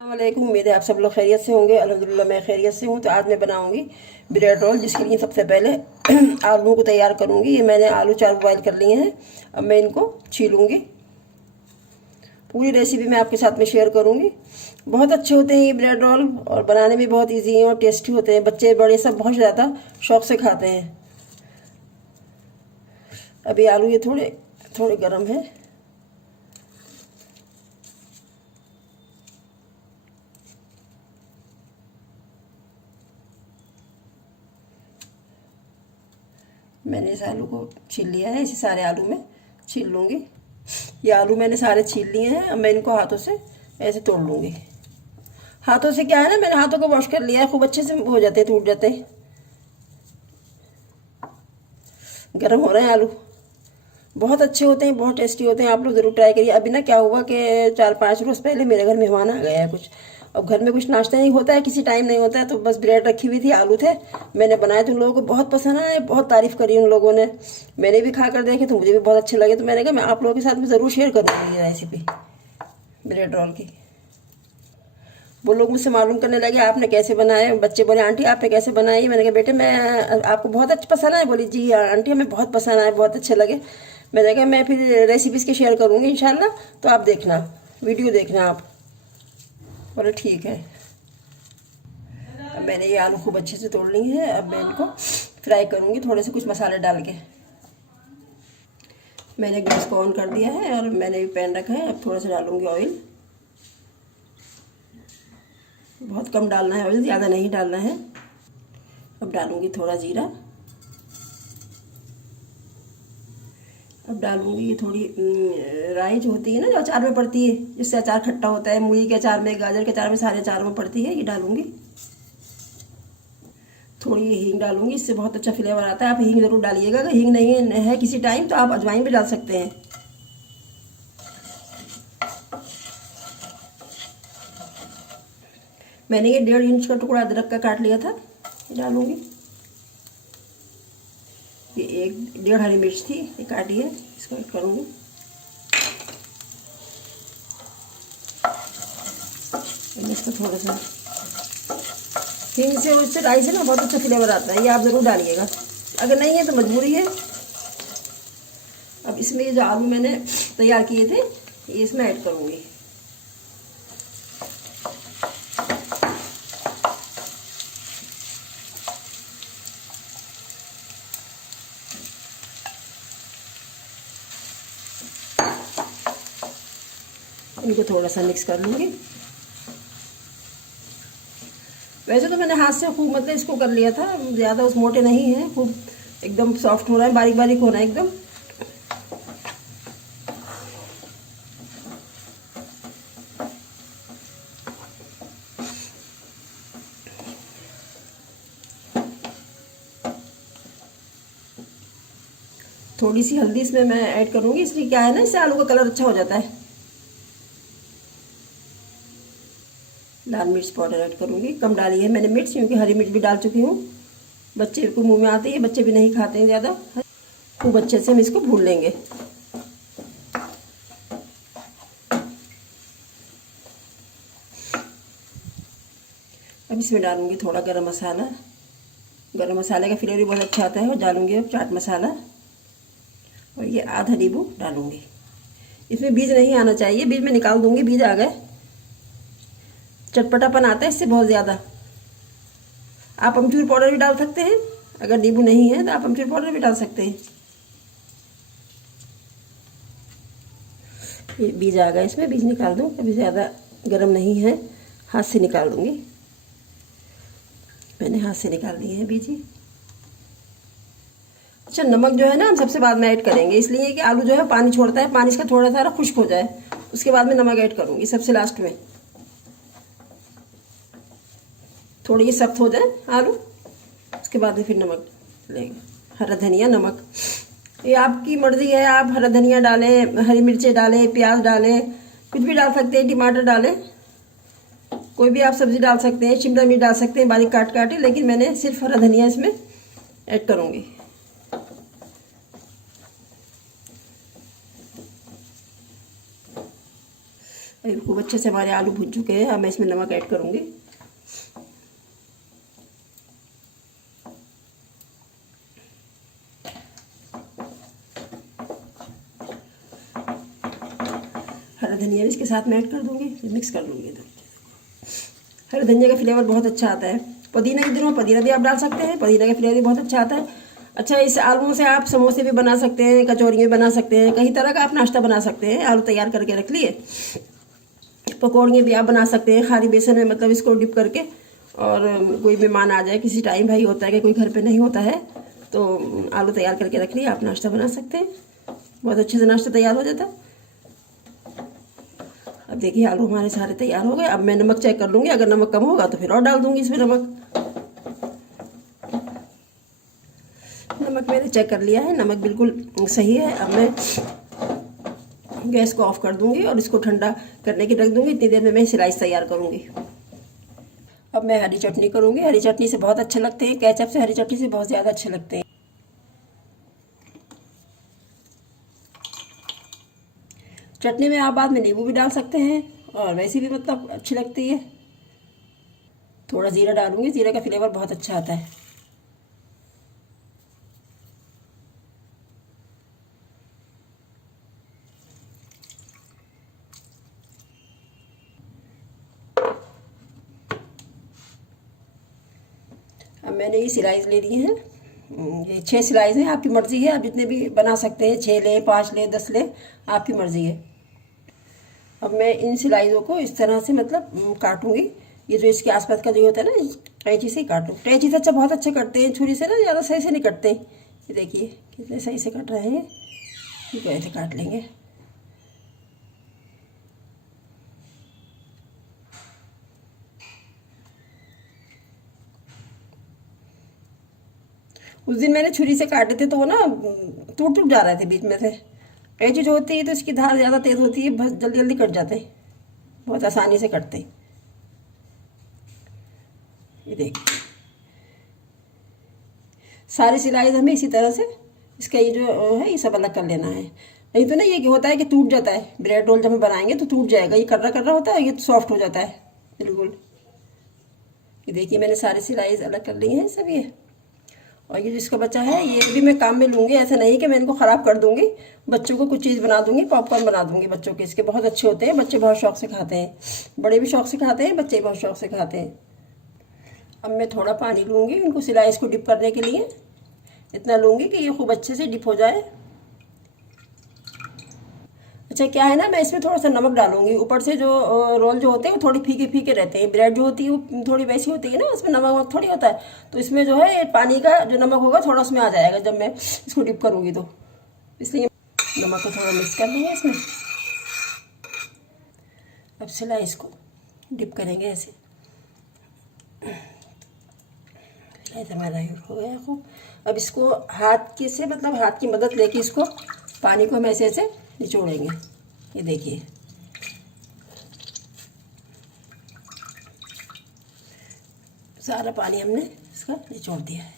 वालेकुम। उम्मीद है आप सब लोग खैरियत से होंगे। अल्हम्दुलिल्लाह मैं खैरियत से हूँ। तो आज मैं बनाऊंगी ब्रेड रोल, जिसके लिए सबसे पहले आलू को तैयार करूंगी। ये मैंने आलू 4 बॉयल कर लिए हैं। अब मैं इनको छीलूंगी। पूरी रेसिपी मैं आपके साथ में शेयर करूंगी। बहुत अच्छे होते हैं ये ब्रेड रोल, और बनाने में बहुत ईजी हैं और टेस्टी होते हैं। बच्चे बड़े सब बहुत ज़्यादा शौक से खाते हैं। अभी आलू ये थोड़े थोड़े गर्म है। मैंने इस आलू को छील लिया है। इसे सारे आलू में छील लूँगी। ये आलू मैंने सारे छील लिए हैं। अब मैं इनको हाथों से ऐसे तोड़ लूँगी। हाथों से क्या है ना, मैंने हाथों को वॉश कर लिया है, खूब अच्छे से हो जाते हैं, टूट जाते हैं। गर्म हो रहे हैं आलू, बहुत अच्छे होते हैं, बहुत टेस्टी होते हैं। आप लोग ज़रूर ट्राई करिए। अभी ना क्या हुआ कि 4-5 रोज़ पहले मेरे घर मेहमान आ गया है कुछ। अब घर में कुछ नाश्ता नहीं होता है, किसी टाइम नहीं होता है, तो बस ब्रेड रखी हुई थी, आलू थे, मैंने बनाए तो उन लोगों को बहुत पसंद आए, बहुत तारीफ़ करी उन लोगों ने। मैंने भी खा कर देखे तो मुझे भी बहुत अच्छे लगे। तो मैंने कहा मैं आप लोगों के साथ में ज़रूर शेयर करूँगी ये रेसिपी ब्रेड रोल की। वो लोग मुझसे मालूम करने लगे आपने कैसे बनाए। बच्चे बोले आंटी आपने कैसे बनाई। मैंने कहा बेटे मैं आपको बहुत अच्छा पसंद आए। बोली जी आंटी हमें बहुत पसंद आए, बहुत अच्छे लगे। मैंने कहा मैं फिर रेसिपीज़ के शेयर करूँगी इंशाल्लाह, तो आप देखना, वीडियो देखना आप। बोले ठीक है। अब मैंने ये आलू खूब अच्छे से तोड़ ली है। अब मैं इनको फ्राई करूँगी थोड़े से कुछ मसाले डाल के। मैंने गैस को ऑन कर दिया है और मैंने भी पैन रखा है। अब थोड़ा सा डालूँगी ऑयल। बहुत कम डालना है ऑयल, ज़्यादा नहीं डालना है। अब डालूँगी थोड़ा जीरा। अब डालूँगी ये थोड़ी राई जो होती है ना, जो अचार में पड़ती है, जिससे अचार खट्टा होता है। मूली के अचार में, गाजर के अचार में, सारे अचार में पड़ती है, ये डालूँगी। थोड़ी हींग डालूँगी, इससे बहुत अच्छा फ्लेवर आता है। आप हींग ज़रूर डालिएगा। अगर हींग नहीं है किसी टाइम तो आप अजवाइन भी डाल सकते हैं। मैंने ये 1.5 इंच का टुकड़ा अदरक का काट लिया था, ये डालूँगी। ये 1-1.5 हरी मिर्च थी, ये काटी है, इसको ऐड करूँगी। इसको थोड़ा सा हींग से और इससे राई से ना बहुत अच्छा फ्लेवर आता है। ये आप ज़रूर डालिएगा, अगर नहीं है तो मजबूरी है। अब इसमें ये जो आलू मैंने तैयार किए थे ये इसमें ऐड करूँगी। इनको थोड़ा सा मिक्स कर लूँगी। वैसे तो मैंने हाथ से खूब मतलब इसको कर लिया था, ज़्यादा उस मोटे नहीं है, खूब एकदम सॉफ्ट हो रहा है, बारीक बारीक होना है एकदम। थोड़ी सी हल्दी इसमें मैं ऐड करूँगी, इसलिए क्या है ना, इससे आलू का कलर अच्छा हो जाता है। लाल मिर्च पाउडर ऐड करूँगी, कम डाली है मैंने मिर्च, क्योंकि हरी मिर्च भी डाल चुकी हूँ। बच्चे को मुंह में आती है, बच्चे भी नहीं खाते हैं ज़्यादा। खूब अच्छे से हम इसको भून लेंगे। अब इसमें डालूँगी थोड़ा गरम मसाला। गरम मसाले का फ्लेवर भी बहुत अच्छा आता है। और डालूँगी अब चाट मसाला, और ये आधा नींबू डालूँगी। इसमें बीज नहीं आना चाहिए, बीज में निकाल दूँगी, बीज आ गए, चटपटापन आता है इससे बहुत ज़्यादा। आप अमचूर पाउडर भी डाल सकते हैं, अगर नींबू नहीं है तो आप अमचूर पाउडर भी डाल सकते हैं। ये बीज आ गया, इसमें बीज निकाल दूँ, अभी ज़्यादा गर्म नहीं है, हाथ से निकाल दूँगी। मैंने हाथ से निकाल दिए हैं बीज। अच्छा, नमक जो है ना हम सबसे बाद में ऐड करेंगे, इसलिए कि आलू जो है पानी छोड़ता है, पानी इसका थोड़ा सा खुश्क हो जाए, उसके बाद में नमक ऐड करूँगी सबसे लास्ट में। थोड़ी ये सख्त हो जाए आलू, उसके बाद में फिर नमक लेंगे। हरा धनिया, नमक ये आपकी मर्ज़ी है। आप हरा धनिया डालें, हरी मिर्चें डालें, प्याज डालें, कुछ भी डाल सकते हैं, टमाटर डालें, कोई भी आप सब्ज़ी डाल सकते हैं, शिमला मिर्च डाल सकते हैं बारीक काट काटे, लेकिन मैंने सिर्फ हरा धनिया इसमें ऐड करूँगी। खूब अच्छे से हमारे आलू भून चुके हैं। अब मैं इसमें नमक ऐड करूँगी। हरा धनिया भी इसके साथ में ऐड कर दूँगी, मिक्स कर लूँगी। हरे धनिया का फ्लेवर बहुत अच्छा आता है। पुदीना के दिनों में पुदीना भी आप डाल सकते हैं, पुदीना का फ्लेवर भी बहुत अच्छा आता है। अच्छा, इस आलू से आप समोसे भी बना सकते हैं, कचौरी भी बना सकते हैं, कई तरह का आप नाश्ता बना सकते हैं। आलू तैयार करके रख लिए, पकौड़ियाँ भी आप बना सकते हैं खाली बेसन में, मतलब इसको डिप करके। और कोई मेहमान आ जाए, किसी टाइम भाई होता है कि कोई घर पे नहीं होता है, तो आलू तैयार करके रख लिए, आप नाश्ता बना सकते हैं। बहुत अच्छे से नाश्ता तैयार हो जाता है। अब देखिए आलू हमारे सारे तैयार हो गए। अब मैं नमक चेक कर लूँगी, अगर नमक कम होगा तो फिर और डाल दूँगी इसमें नमक। नमक मैंने चेक कर लिया है, नमक बिल्कुल सही है। अब मैं गैस को ऑफ कर दूँगी और इसको ठंडा करने की रख दूँगी। इतनी देर में मैं स्लाइस तैयार करूँगी। अब मैं हरी चटनी करूँगी। हरी चटनी से बहुत अच्छे लगते हैं, केचप से हरी चटनी से बहुत ज़्यादा अच्छे लगते हैं। चटनी में आप बाद में नींबू भी डाल सकते हैं और वैसे भी मतलब अच्छी लगती है। थोड़ा ज़ीरा डालूंगी, ज़ीरे का फ्लेवर बहुत अच्छा आता है। अब मैंने ये स्लाइस ले ली हैं, ये 6 स्लाइस हैं। आपकी मर्ज़ी है, आप जितने भी बना सकते हैं, 6 ले, 5 ले, 10 ले, आपकी मर्ज़ी है। अब मैं इन स्लाइसों को इस तरह से मतलब काटूंगी। ये जो इसके आसपास का जो होता है ना, कैंची से ही काटूँ। कैंची से अच्छा बहुत अच्छे कटते हैं, छुरी से ना ज़्यादा सही से नहीं कटते। ये देखिए कितने सही से कट रहे हैं, ठीक है, ऐसे काट लेंगे। उस दिन मैंने छुरी से काटे थे तो वो ना टूट टूट जा रहे थे बीच में से। कैंची जो होती है तो इसकी धार ज़्यादा तेज़ होती है, बस जल्दी जल्दी कट जाते हैं, बहुत आसानी से कटते हैं। ये देखिए सारी सिलाई हमें इसी तरह से इसका ये जो है ये सब अलग कर लेना है। नहीं तो ना ये होता है कि टूट जाता है, ब्रेड रोल जब हम बनाएंगे तो टूट जाएगा। ये कर्रा होता है, ये तो सॉफ्ट हो जाता है बिल्कुल। ये देखिए मैंने सारी सिलाई अलग कर ली हैं सब ये। और ये जिसका बचा है ये भी मैं काम में लूँगी, ऐसा नहीं कि मैं इनको ख़राब कर दूँगी। बच्चों को कुछ चीज़ बना दूँगी, पॉपकॉर्न बना दूँगी बच्चों के। इसके बहुत अच्छे होते हैं, बच्चे बहुत शौक से खाते हैं, बड़े भी शौक से खाते हैं, बच्चे बहुत शौक से खाते हैं। अब मैं थोड़ा पानी लूँगी इनको स्लाइस को डिप करने के लिए। इतना लूँगी कि ये खूब अच्छे से डिप हो जाए। अच्छा क्या है ना, मैं इसमें थोड़ा सा नमक डालूंगी ऊपर से। जो रोल जो होते हैं वो थोड़ी फीके फीके रहते हैं, ब्रेड जो होती है वो थोड़ी वैसी होती है ना, उसमें नमक वमक थोड़ी होता है। तो इसमें जो है पानी का जो नमक होगा थोड़ा उसमें आ जाएगा जब मैं इसको डिप करूँगी तो, इसलिए नमक को थोड़ा मिक्स कर देंगे इसमें। अब सिलाई इसको डिप करेंगे ऐसे। ऐसे हमारा हो गया खूब। अब इसको हाथ की से मतलब हाथ की मदद लेके इसको पानी को हम ऐसे ऐसे निचोड़ेंगे। ये देखिए सारा पानी हमने इसका निचोड़ दिया है।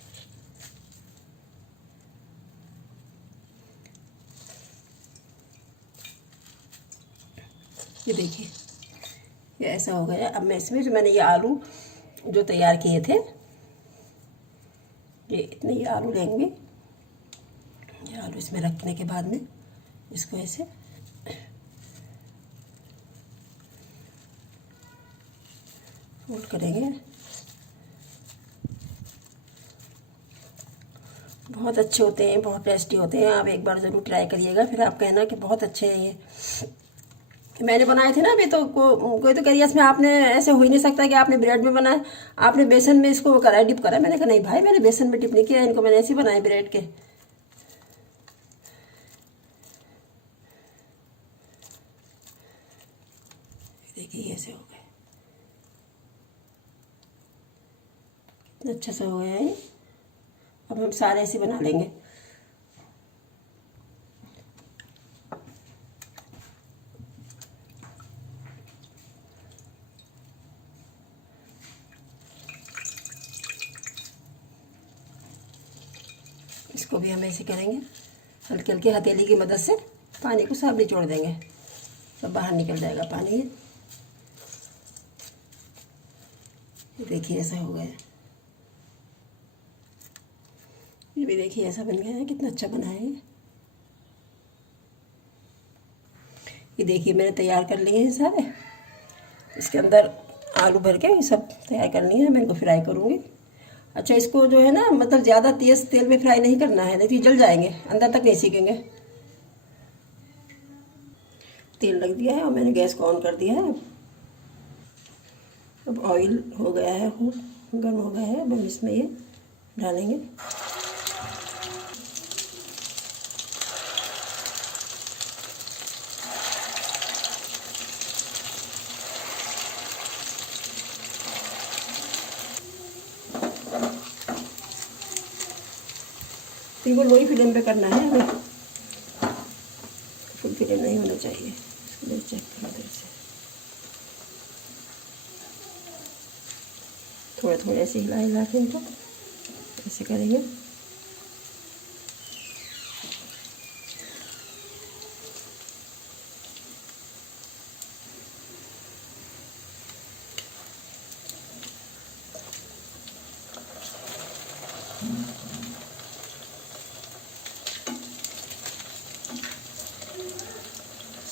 ये देखिए ये ऐसा हो गया। अब मैं इसमें जो मैंने ये आलू जो तैयार किए थे, ये इतने ही आलू लेंगे। ये आलू इसमें रखने के बाद में इसको ऐसे फोल्ड करेंगे। बहुत अच्छे होते हैं, बहुत टेस्टी होते हैं। आप एक बार ज़रूर ट्राई करिएगा, फिर आप कहना कि बहुत अच्छे हैं ये। मैंने बनाए थे ना अभी तो कोई तो करिए इसमें आपने ऐसे हो ही नहीं सकता कि आपने ब्रेड में बनाए, आपने बेसन में इसको करा डिप करा। मैंने कहा नहीं भाई, मैंने बेसन में डिप नहीं किया इनको, मैंने ऐसे ही बनाए ब्रेड के। देखिए ऐसे हो गए, कितना अच्छा सा हो गया है। अब हम सारे ऐसे बना लेंगे। इसको भी हम ऐसे करेंगे, हल्के हल्के हथेली की मदद से पानी को सब निचोड़ देंगे, सब बाहर निकल जाएगा पानी। ये देखिए ऐसा हो गया, ये भी देखिए ऐसा बन गया है, कितना अच्छा बना है ये देखिए मैंने तैयार कर लिए हैं सारे। इसके अंदर आलू भर के ये सब तैयार करनी है, मैं इनको फ्राई करूँगी। अच्छा इसको जो है ना मतलब ज़्यादा तेज़ तेल में फ्राई नहीं करना है, नहीं तो जल जाएंगे, अंदर तक नहीं सीखेंगे। तेल लग दिया है और मैंने गैस को ऑन कर दिया है। अब ऑयल हो गया है, खूब गर्म हो गया है। अब हम इसमें ये डालेंगे। बिल्कुल वही फ्लेम पे करना है हमें, फुल फ्लेम नहीं होना चाहिए। इसको चेक करा दें इसे, थोड़े थोड़े ऐसे हिला हिला के इनको ऐसे करेंगे।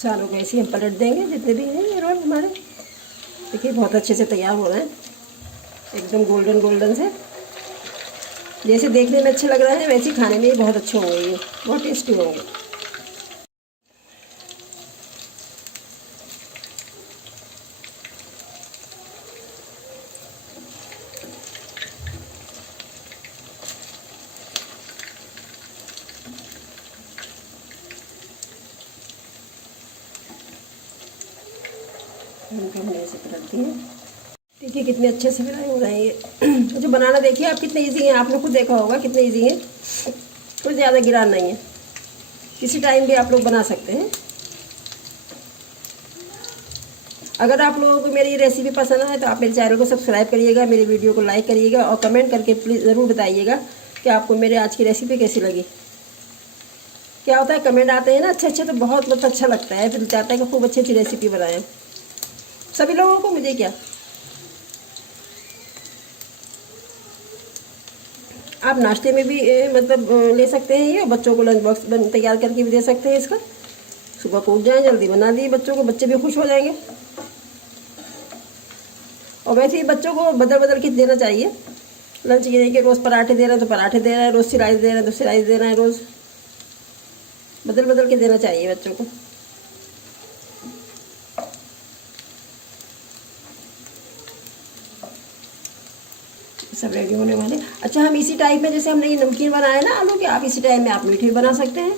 सारों को ऐसे हम पलट देंगे, जितने भी हैं ये रोल हमारे। देखिए बहुत अच्छे से तैयार हो रहे हैं, एकदम गोल्डन गोल्डन से। जैसे देखने में अच्छे लग रहे हैं वैसे खाने में ही बहुत अच्छे होंगे, ये बहुत टेस्टी होंगे। हमने ऐसे पलट दिए। देखिए कितने अच्छे से फ्राई हो रहे हैं ये। जो बनाना देखिए आप कितने इजी है, आप लोग को देखा होगा कितने इजी है, कोई ज़्यादा गिरान नहीं है, किसी टाइम भी आप लोग बना सकते हैं। अगर आप लोगों को मेरी रेसिपी पसंद आए तो आप मेरे चैनल को सब्सक्राइब करिएगा, मेरी वीडियो को लाइक करिएगा और कमेंट करके प्लीज़ ज़रूर बताइएगा कि आपको मेरे आज की रेसिपी कैसी लगी। क्या होता है कमेंट आते हैं ना अच्छे अच्छे, तो बहुत अच्छा लगता है, फिर चाहता है कि खूब अच्छी अच्छी रेसिपी बनाएं सभी लोगों को। मुझे क्या, आप नाश्ते में भी मतलब ले सकते हैं ये, बच्चों को लंच बॉक्स तैयार करके भी दे सकते हैं इसका। सुबह को उठ जाएं, जल्दी बना दिए बच्चों को, बच्चे भी खुश हो जाएंगे। और वैसे ही बच्चों को बदल बदल के देना चाहिए लंच, ये नहीं कि रोज़ पराठे दे रहे हैं तो पराठे दे रहे हैं, रोज़ सिराइस दे रहे हैं तो सिराइस दे रहे हैं, रोज़ बदल बदल के देना चाहिए बच्चों को। सब रेडी होने वाले। अच्छा हम इसी टाइप में जैसे हमने ये नमकीन बनाया ना आलू के, आप इसी टाइप में आप मीठे भी बना सकते हैं।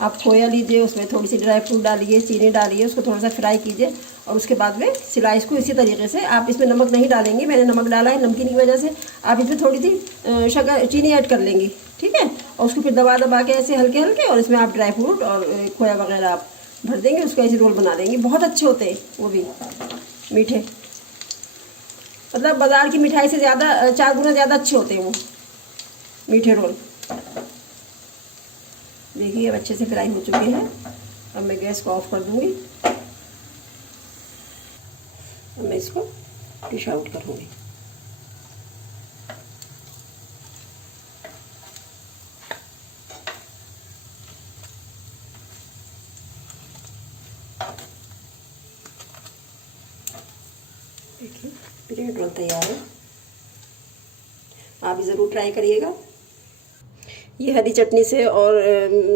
आप खोया लीजिए, उसमें थोड़ी सी ड्राई फ्रूट डालिए, चीनी डालिए, उसको थोड़ा सा फ्राई कीजिए और उसके बाद में स्लाइस को इसी तरीके से, आप इसमें नमक नहीं डालेंगे, मैंने नमक डाला है नमकीन की वजह से, आप इसमें थोड़ी सी शक्कर चीनी ऐड कर लेंगी, ठीक है। और उसको फिर दबा दबा के ऐसे हल्के हल्के, और इसमें आप ड्राई फ्रूट और खोया वगैरह आप भर देंगे, उसको ऐसे रोल बना देंगे। बहुत अच्छे होते हैं वो भी मीठे, मतलब बाज़ार की मिठाई से ज़्यादा 4 गुना ज़्यादा अच्छे होते हैं वो मीठे रोल। देखिए अब अच्छे से फ्राई हो चुके हैं। अब मैं गैस को ऑफ कर दूंगी। अब मैं इसको डिश आउट करूँगी। देखिए ब्रेड रोल तैयार है, आप भी ज़रूर ट्राई करिएगा। ये हरी चटनी से और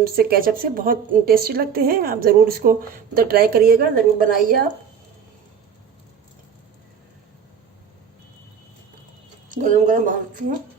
से केचप से बहुत टेस्टी लगते हैं। आप ज़रूर इसको मतलब ट्राई करिएगा, ज़रूर बनाइए आप। गरम गरम बहुत अच्छी है।